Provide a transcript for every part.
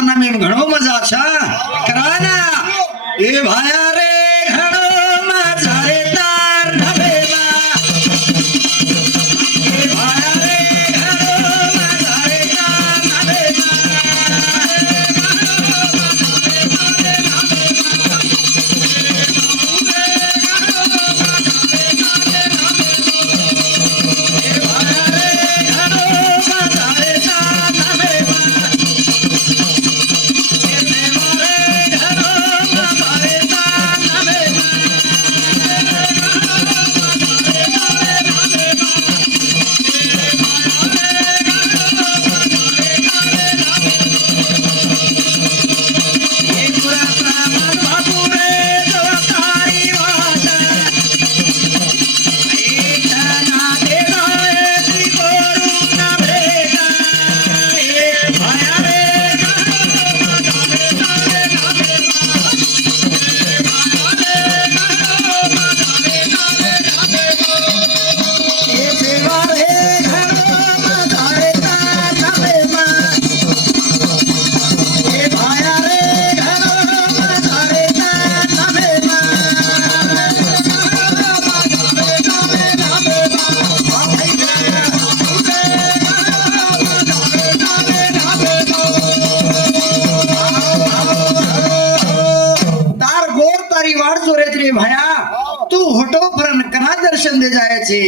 बारना में घणो मजा छा कराना ए भाया रे घणो मजा रे तार ढबेला ए भाया रे घणो मजा रे तार ढबेला भाया तू होटो फरन कना दर्शन दे जाए छे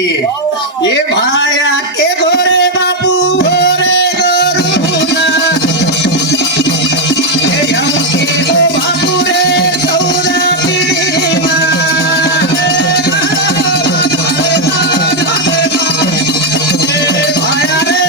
ये भाया के गोरे बापू गोरे गोरुना ए हम के गो बापू रे चौदा पीढ़ीमा ए भाया रे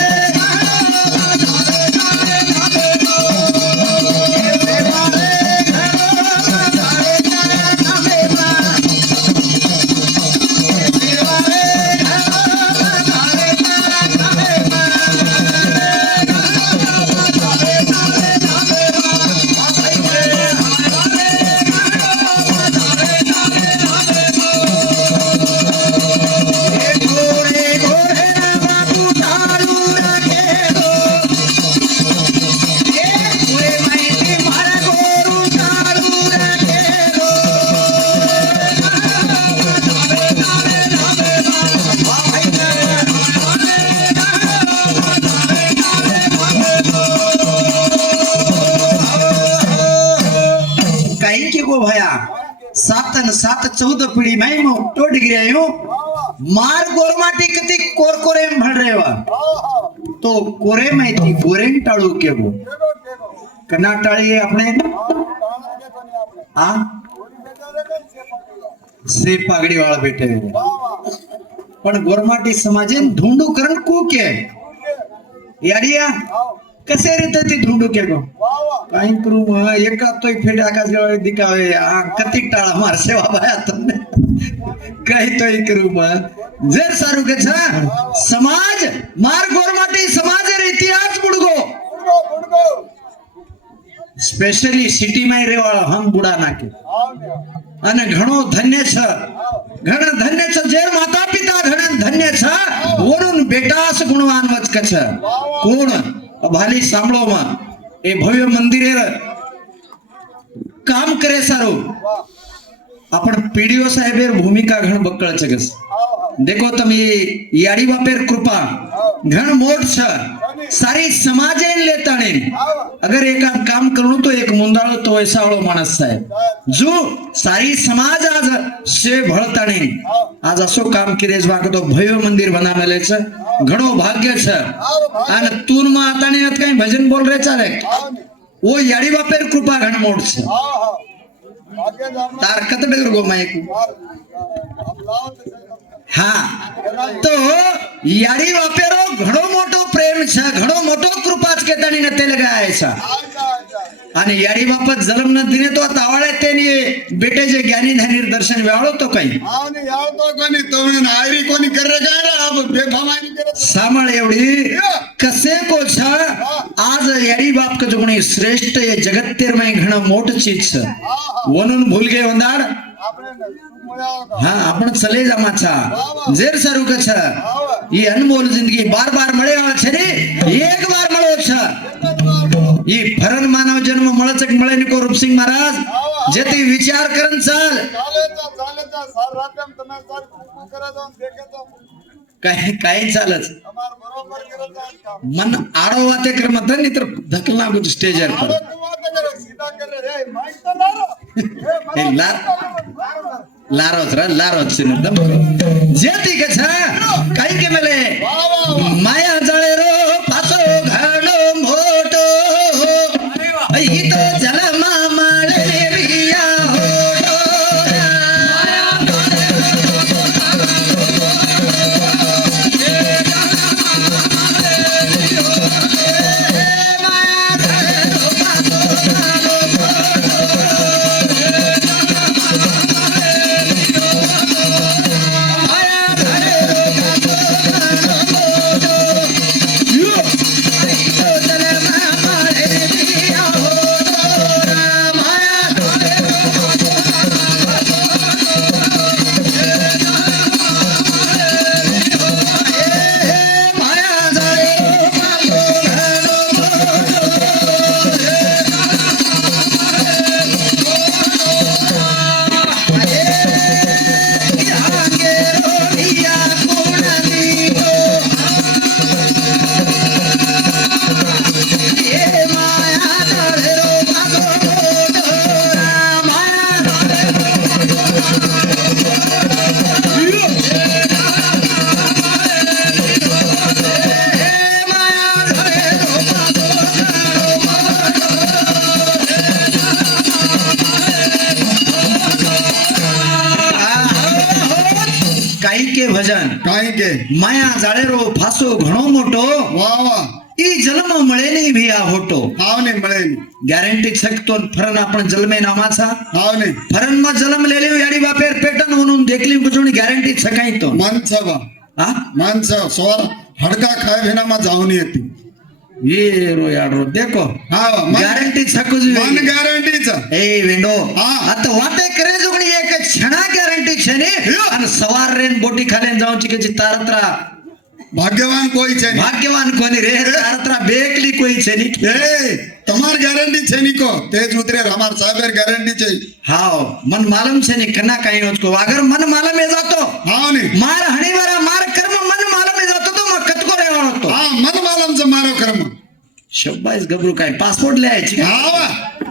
भया 7 અને 7 14 पीढ़ी में टोट गिरायो मार गोरमाटी कति कोरकोरे में भड़ रेवा तो कोरे में थी गोरेन टाळू केवो कना टाळी अपने आ से पागड़ी वाला बैठे पण गोरमाटी समाजे ढूंढू करण को के याडिया कसे रीते ती ढूंढू के को काई करू एका तोय फेड आकाश गळे दिखावे आ कती टाळा मार सेवा भाया तने काई तोय करू जर सारू के छा समाज मार गोरमाटी समाज रे इतिहास बुडगो स्पेशली सिटी में रेवाळा हम बुडा नाके અને ઘણો ધન્ય છે ઘણ ધન્ય છે જે માતા પિતા ઘણ ધન્ય છે ઓનું બેટાસ ગુણવાન વચક છે કોણ ભાલી સાંભળો માં એ ભવ્ય મંદિરે કામ કરે સારું आपण पीडीओ साहेबेर भूमिका घण बक्कळ छगस देखो तमी याडी बापेर कृपा घण मोठ छ सारी समाजेन लेताणे अगर एक काम करू तो एक मुंदाळो तो ऐसाळो माणस साहेब जो सारी समाज आज से भळताणे आज असो काम किरेज वागतो भव्य मंदिर बनावेले छ घणो भाग्य छ आणि तून मा आताणे काही भजन बोल रे चाले ओ याडी बापेर कृपा घण मोठ छ तार कत बेगर गो मायकू हाँ तो याडी वापेरो घणो मोटो प्रेम छ घणो मोटो कृपाच के तणी न ते लगाय छ आणि याडी बापत जन्म न दिने तो तावळे तेनी बेटे जे ज्ञानी धनीर दर्शन व्याळो तो काही आणि याळ तो कोणी तुम्ही नायरी कोणी करे काय रे अब बेफामानी करे सामळ एवढी कसे को छ आज याडी बाप क जोणी श्रेष्ठ ये जगत्तेर में घण मोट चीज छ वनून भूल गए वंदाड हाँ आपण चले जा माछा जेर सरू क छ ये अनमोल जिंदगी बार बार मळे छे रे एक बार मळो छ ही फरण मानव जन्म मळच मळे नको रूपसिंग महाराज जे ते विचार करन चाल चालेचा सार रातम તમે સાર કુકુ કરે તો દેખે તો काही चालच તમાર બરોબર કરે તો मन आडो वाते कर मत नाही तर धकला गुज स्टेजर पर હવે તું વાત કરે સીધા કરે રે માઈક તો લારો हे लारोच सिनदम जेती के छा काही के मेले माया जळे रो पासो घाणो मोटो ही तो जलमा माळे रिया होतो भजन કાઈ કે माया जाळेरो फासो घणो मोटो વાહ વાહ ई जन्म मळे नाही भी आ होटो આવને મળે गॅरंटी छकतो फरन आपण जन्मे नामाचा આવને फरन मा जन्म लेले याडी बापेर पेटन म्हणून देखली कुठून गॅरंटी छकाई तो મન છવા हा માનસ સવાર હડકા ખાય વેનામાં જાવની હતી ये रो याडरो देखो હા गॅरंटी छकू મન ગેરંટી છે ए वेंडो हा. आता वाटे करे जोगणी एक क्षणा गॅरंटी छने आणि सवार रेन बोटी खालेन जाऊन चिकेची तारत्रा ભાગ્યવાન કોઈ છે નહીં. भाग्यवान कोणी रे तारत्रा बेकली कोई छनी એ તમાર ગેરંટી છે નીકો તેજ ઉતરે અમાર સાહેબર ગેરંટી છે हाव मन मालूम छनी कना काही होतो अगर मन मालूम हे जातो હા ને मार हणीवारा मार कर्म मन मालूम हे जातो तो मग कतको रेवा होतो હા મન માલમ છે મારો કર્મ शब्बाईस गबरू काय पासपोर्ट लिहायची का? હા વા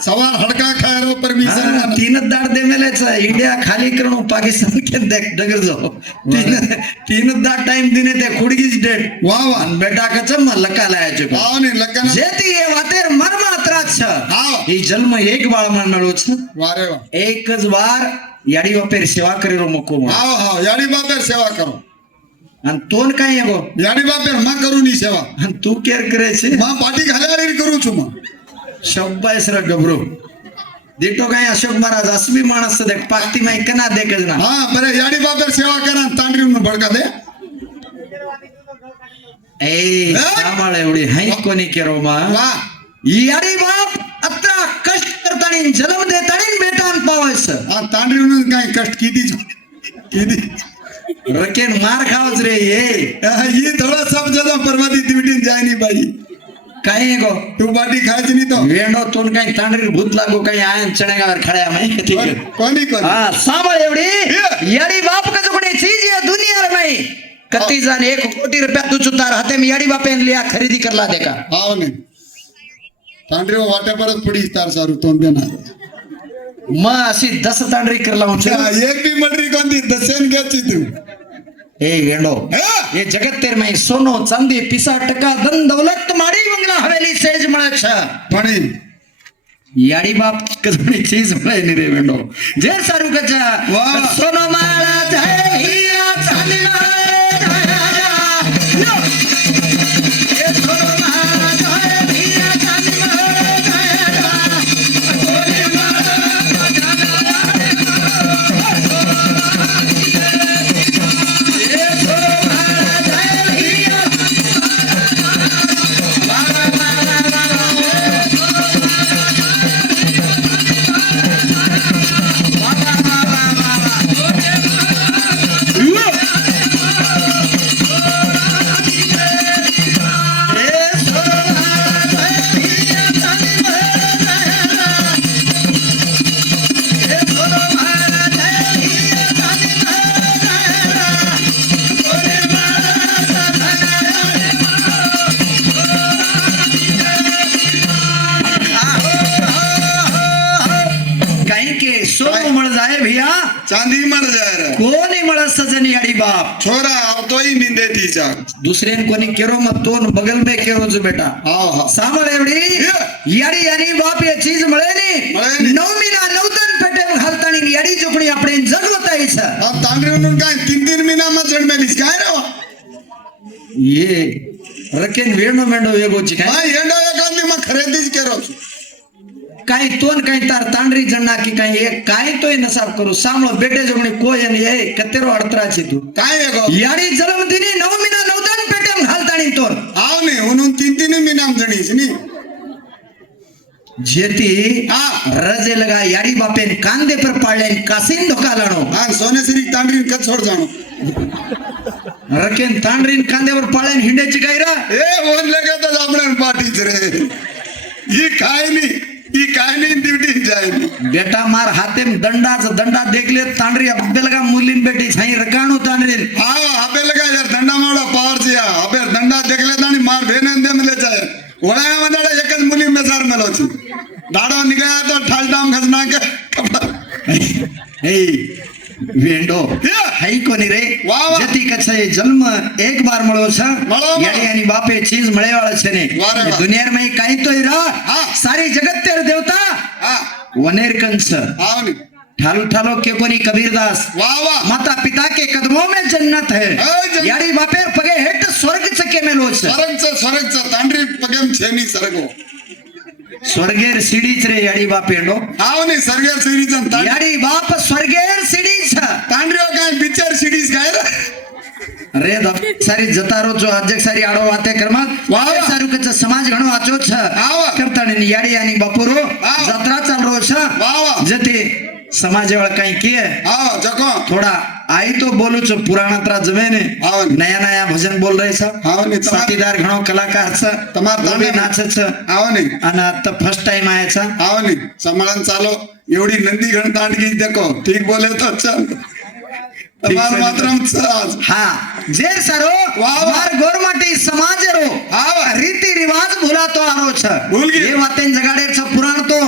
સવાર હડકા ખાયરો પરમિશન हा, तीनच दाड दे मेलेच इंडिया खाली करून पाकिस्तान के देख डगर जाओ तीनच दाड टाइम दिने ते खुडगीच डेट વાહ વાહ आणि बेटा कच लका लायाचे को હા ને લગન जेती हे वातेर मन मात्रात छ હા ही जन्म एक बाळ म्हणलो छ વારે વાહ एकच वार याडी वापेर सेवा करेरो मोको म्हणून. હા હા યાડી બાપેર સેવા કરો आणि तोन काय गो યાડી બાપેર માં કરું ની સેવા आणि तू केअर करायची માં પાટી ઘાલાડી કરું છું માં शब्बाईस र गबरू देतो काय अशोक महाराज असबी माणस देख पाकती माई कना देखज ना હા બરે યાડી બાપેર સેવા કરા તાંડરી નું ભડકા દે ए सामाळ एवढी हाई कोणी केरो मा વાહ यारी बाप अत्रा कष्ट करतानी जन्म देतानी बेटान पावायस આ તાંડરી નું કાઈ કષ્ટ કીધી જ કીધી रकेन मार खावच रे ये ये थोड़ा सब ज्यादा परवादी दिवटी जाय नहीं भाई काय गो तू बाटी खायची नाही तो वेंडो तोन काही तांडरी भूत लागो काही आयन चणेगावर खड्या माई ठीक आहे कोणी कोणी हा सांभाळ एवढी याडी बाप का कोणी चीज या दुनिया रे माई कती जाण 1 कोटी रुपया तू चुतार हाते में याडी बापेन लिया खरेदी करला देखा हाव ने तांडरी वाटे परत पडी तार सारू तोंड देना म अशी 10 तांडरी करला अच्छा, म्हणजे एक भी मंडरी कोणती दसेन घ्यायची तू ए वेंडो हा? ये जगत तेर में सोनो चांदी पिसा टका धन दौलत माड़ी बंगला हवेली सेज मळे छ पण याडी बाप कजणी चीज मळे नि रे वेंडो जे सारू कचा वाह. सोनो माळा जय हिया चांदना यो. ये सोनो माळा जय हिया चांदना सोनी माळा ये सोनो माळा जय हिया यार कोणी मला सजन याडी बाप छोरा अब तोही मिंदे तीचा दुसऱ्याने कोणी केरो मग तो बगल में केरो जो बेटा हा सामळ एवढी याडी यानी बाप ये चीज मळेनी मळेनी. नवमीना नवतन पेटे घालतानी याडी जोकडी आपण जगवतायच हा तांडे म्हणून काय 3 महिना जन्मेलीस काय रे ये रकेन वेणो मेंडो वेगोची काय हा येंडा एखादी मग खरेदीच केरो काही तोन काही तार तांडरी जण्णा की काही एक काय तोय नसाब करू सामळो बेटे जोगणे कोयन ये कतेरो अडतराची तू काय आहे गो याडी जलम दिनी नवमीना नवतन पेटे घालतानी तोर आव ने म्हणून 3 महिना जणीस नी जेती हा रजे लगा याडी बापेन कांदे पर पाळले कासिन धोका लाणो हा सोनेसरी तांडरी कच सोड जाणो रकेन तांडरीन कांद्यावर पाळेन हिंड्याची काय रा ए बोल लगेच आपण पाठीच रे ही काय नाही ड्युटी जायली बेटा मार हाते दंडा देखले तांडरी अब्बे लगा मुलीन बेटी छाई रकाणू तांडरीन हा अबे लगा यार दंडा माडा पावर से अबे दंडा देखले ताणी मार भेन दे मिले जाय ओळ्या मध्ये एकच मुली मेसार मेलोची दाडो निघाया तो ठालडाम खसना के हे वेंडो हाई कोणी रे वा वा. जती कछे जन्म एक बार મળો છે મળો. याडी आणि बापे चीज મળેવાળા છે ને वा रे वा. दुनिया में काही तोय रा हा. सारी जगत तेर देवता हा वनेर कंस आवनी ठालो ठालो के कोनी कबीरदास वाह वाह माता पिता के कदमों में जन्नत है जन्नत. याडी बापेर पगे हेट स्वर्ग चके मेलो છે सरगच तांडरी पगेम छेनी सरगो स्वर्गेर सीडीच रे याडी बापेंडो आवनी सरगेर सिरीज याडी बाप स्वर्गेर सीडीच तांडरीओ काय पिक्चर सिरीज काय रे अरे सारी जतारो जो अध्यक सारी आडो वाते क्रमात वा वा. सारू कच समाज घणो वाचो छ वा. करताणी याडी आणि बापुरो वा. जत्रा चाल रो छ वा वा. जते समाज वाला काही के आओ जको थोड़ा आई तो बोलू छो पुराना त्रा जमे ने वा. नया नया भजन बोल रहे छ वा ने तमार- साथीदार घणो कलाकार छ तमार वो भी दाने- नाच छ आवनी आणि आता फर्स्ट टाइम आया छ आवनी सांभाळून चालो एवढी नंदी घण तांडगी देखो ठीक बोले तो चल तमार से. मात्रम हा जेर सारो वा वा. मार गोरमाटी समाज रो हा वा. रीति रिवाज भुला तो आरो छ भूल गए. ये बातें जगाडे छ पुराण तो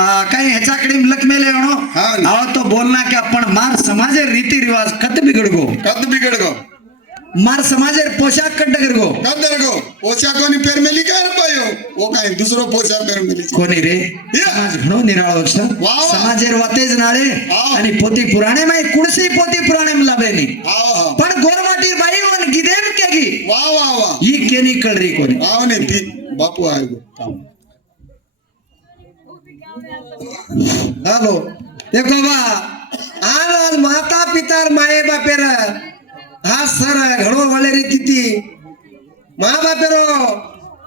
काही ह्याच्याकडे लकमेले आणो हा ना. आहो तो बोलना की आपण मार समाजे रीति रिवाज कत बिगडगो कद बिगड़ गो मार समाजे पोशाख कट डगरगो कद गो पोशा कोनी पेर मेली काय रे पायो वो काय दुसरो पोशा पेर मेली कोणी रे या. समाज घणो निराळो छ वा वा. समाजेर वातेज नाळे वा. आणि पोती पुराणे माय कुडसी पोती पुराणे लावेनी आओ पण गोरमाटी बाई वन गिदेम केगी वाह वाह वाह ही केनी कळरी कोणी आवनी ती बापू आहे गो હાલો દેખો બા આજ માતા પિતા માએ બાપેર હા સર ઘણો વળે રીતિ તી મા બાપેરો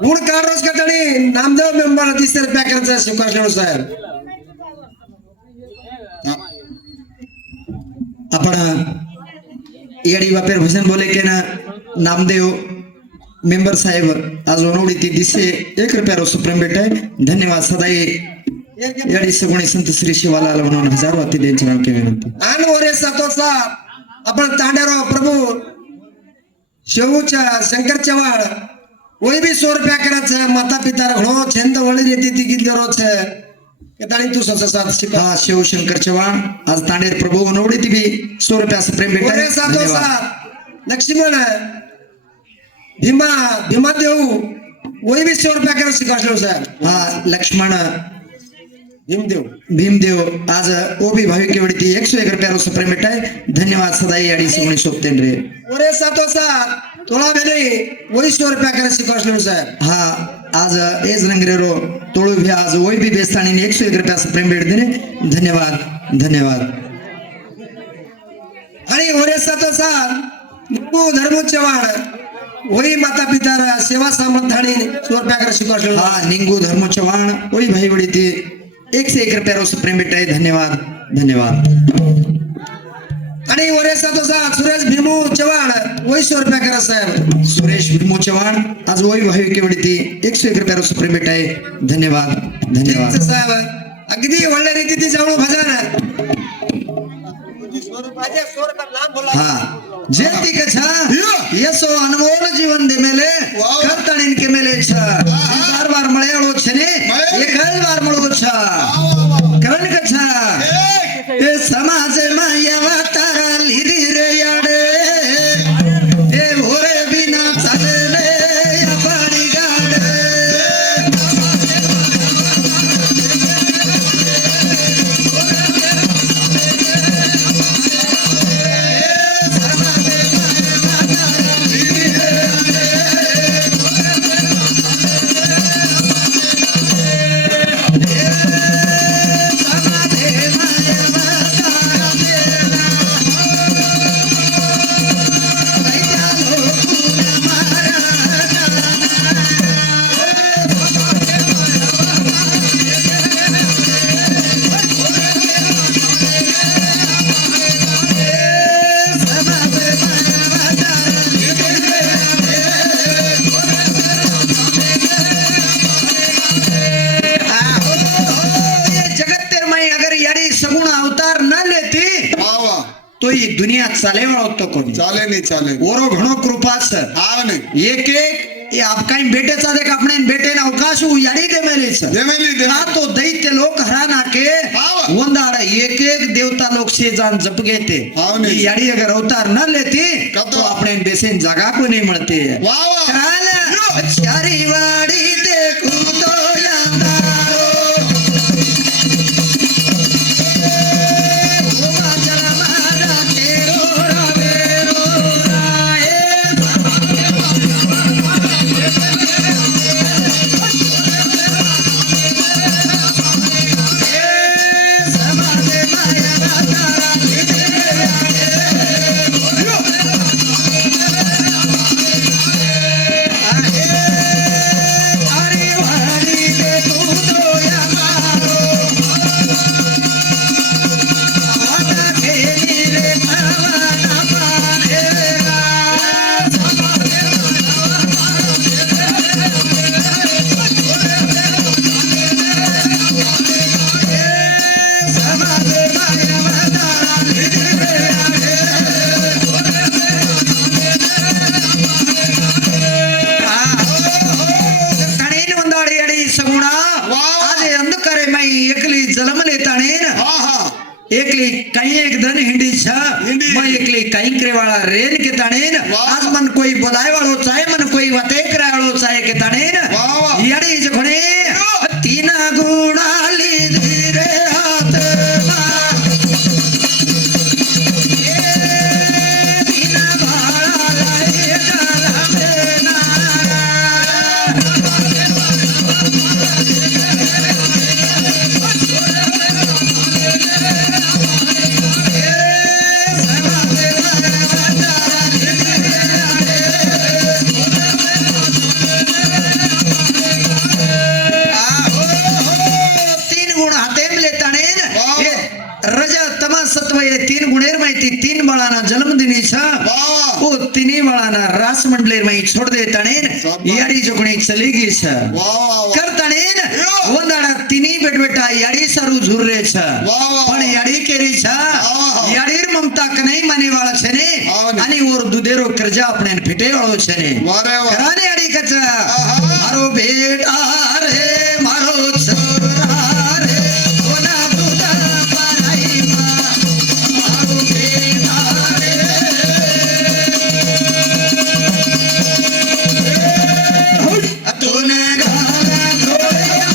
ગુણ કાઢો કે તણી નામદેવ મેમ્બર 30 રૂપિયા કરતા સુકરશણો સાહેબ आपण याडी बापेर भजन बोले के ना नामदेव मेंबर साहेब आज ओनवडी ती दिसे 1 रुपया सुप्रीम भेटे धन्यवाद सदाई याडी सगुणी संत श्री शिवालाल म्हणून हजार वाती द्यायची नाव केली विनंती આન ઓરે સાતો સાહેબ आपण તાંડેરો પ્રભુ शेवूच्या शंकर चव्हाण वही भी 100 रुपया करत છે માતા પિતા ઘણો છંદ વળી રીતિ તી ગીત કરો છે કે તાણી તું સસ સાથ શીખા हा शिवशंकर चव्हाण आज तांडेर प्रभू ओनवडी ती भी 100 रुपया सुप्रीम भेटे ओरे सातो धन्यवाद साथ लक्ष्मण भीमा देव वही भी 100 रुपया कर शिकाशलो साहेब हा लक्ष्मण भीमदेव भीमदेव आज ओबी भाविक केवडी 101 रुपया सुप्रीम भेटे धन्यवाद सदाई याडी सगुणी सोपतेन रे ओरे सातो साथ तोळा बेने वही 100 रुपया कर शिकाशलो साहेब हा आज एज रंगरेरो तोळू भी आज वही भी बेस्तानी 101 रुपया सुप्रीम भेट देने धन्यवाद धन्यवाद आणि ओरे सातो साथ निपू धर्म चव्हाण वही माता पिता सेवा सामर्थाणी 100 रुपया कर शिकाशलो हा निंगू धर्म चव्हाण वही भाई बड़ी थी 101 रुपया सुप्रीम भेट है धन्यवाद धन्यवाद आणि ओरे सातो साथ सुरेश भीमू चव्हाण वही 100 रुपया कर साहेब सुरेश भीमो चव्हाण आज वही भाई केवडी थी 101 रुपया सुप्रीम भेट है धन्यवाद धन्यवाद साहेब अगदी ಒಳ್ಳೆ ರೀತಿ ती जाऊ भजन हा जेती कछा यसो अनमोल जीवन दे मेले वाह. करताणीन के मेले छ बार बार मळयाळो छने एक बार मळो छ करण कछा ए समाज माया वातारा तो ही दुनिया चाले वाळो तो कोणी चाले नहीं चाले ओरो घणो कृपा छ हाँ ने एक एक ये आपका बेटेचा देख अपने बेटे ना अवकाश याडी दे मेले छ देमेली हा तो दैत्य लोक हराना के हाँ। वंदाड़ा एक एक देवता लोग से जान जप गए थे हाँ नहीं। ये याडी अगर अवतार न लेती कब तो अपने बेसेन जगह को नहीं मिलती है वाह वाह काला चारी वाड़ी देखू तो यंदारो घुमा चला मारा केरो रावेरो राए समाजे माया तारा अरे वाड़ी देखू तो यंदारो आवा खेली रे भावना पानेरा समाजे माया तारा ताणेन वंदाडी अडी सगुणा वाह। आज अंधकारे माई एकली जलमले ताणेन हाँ हाँ एकली कहीं एक धन हिंडी छा हिंडी। मैं एकली कहीं करे वाला रेन के ताणेन वाह। आज मन कोई बोलाए वालो चाहे मन कोई वते करे वालो चाहे के ताणेन वाह, वाह। याडी जखणे तीन गुणा ली रे हाथ मा ए तीन भाळा लाए डाला में नारा तीन गुण हाते मिले ताणेन वाह। हे रज तम सत्व ये तीन गुणेर माहिती तीन बाळाना जन्मदिनी छ वाह ओ तिन्ही बाळाना रास मंडलेर माही छोड दे ताणेन शाबास। याडी जोगणी चली गी छ वाह कर ताणेन यो। वंदाडा तिन्ही बेटबेटा याडी सारू झुर्रे छ वाह। पण याडी केरी छ वाह। याडीर ममता कनई माने वाळा छे ने वाह ने। आणि ओर दुधेरो कर्जा अपने फिटे वाळो छे ने वारे वाह कराने याडी कच आहा। मारो बेटा रे मारो छोरा रे कोना दुधा पाराई मा मारो बेटा रे तूने गाना धोया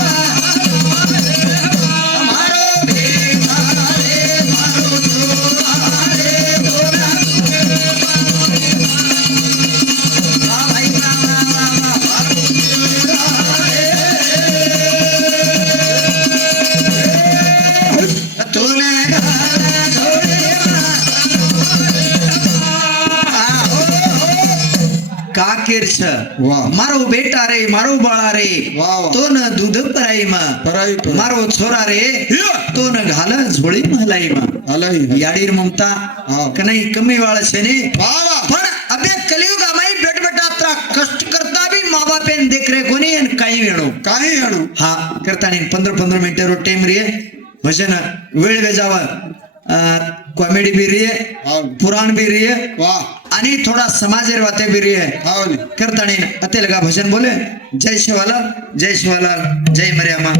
मारो बेटा रे मारो छोरा रे कोना भाई तूने गाना धोया काकेर छ वाह। मारो बेटा रे मारो बाळा रे वाह, वाह। तो न दूध पराई मा पराई पर मारो छोरा रे या। तो न घाल झोळी महलाई मा अलही याडीर ममता हाँ। कनई कमी वाळा छे ने वाह वाह पण अबे कलियुगामाई बेटबेटा त्रा कष्ट करता भी माँ बापेन देख रे कोणी आणि काही वेणो काही आणू हा करतानी 15-15 मिनिट रो टाइम रे भजन वेळ वेजावा कॉमेडी भी रही है हाँ पुराण भी रही है वाह आणि थोड़ा समाजेर बातें भी रही है हाँ जी करतानी अते लगा भजन बोले जय शिवालाल जय शिवालाल जय मर्यामा।